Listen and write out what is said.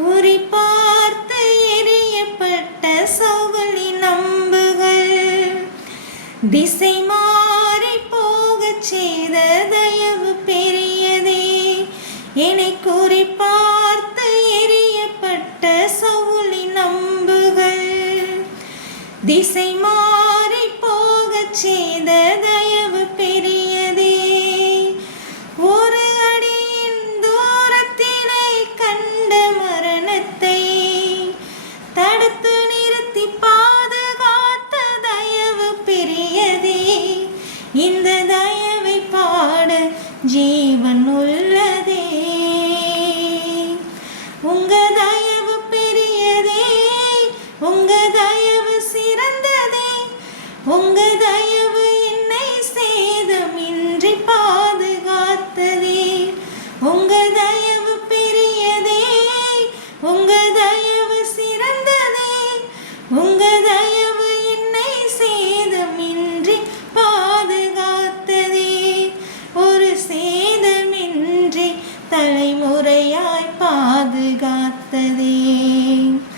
குறிப்பார்த்து எறியப்பட்ட சவுலின் அம்புகள் திசை மாறி போகச் செய்த தயவு பெரியதே. என்னை குறிப்பார்த்து எறியப்பட்ட சவுலின் அம்புகள் திசை மாறி போகச் செய்த தயவு பெரியதே. ஒரு அடியின் தூரத்திலே கண்ட மரணத்தை தடுத்து நிறுத்தி பாதுகாத்த தயவு பெரியதே. இந்த தயவை பாட ஜீவன் உள்ளதே. உங்க தயவு பெரியதே, உங்க தயவு சிறந்ததே. உங்க தயவு என்னை சேதமின்றி பாதுகாத்ததே. உங்க தயவு பெரியதே, உங்க தயவு சிறந்ததே. உங்க தயவு என்னை சேதமின்றி பாதுகாத்ததே. ஒரு சேதமின்றி தலைமுறை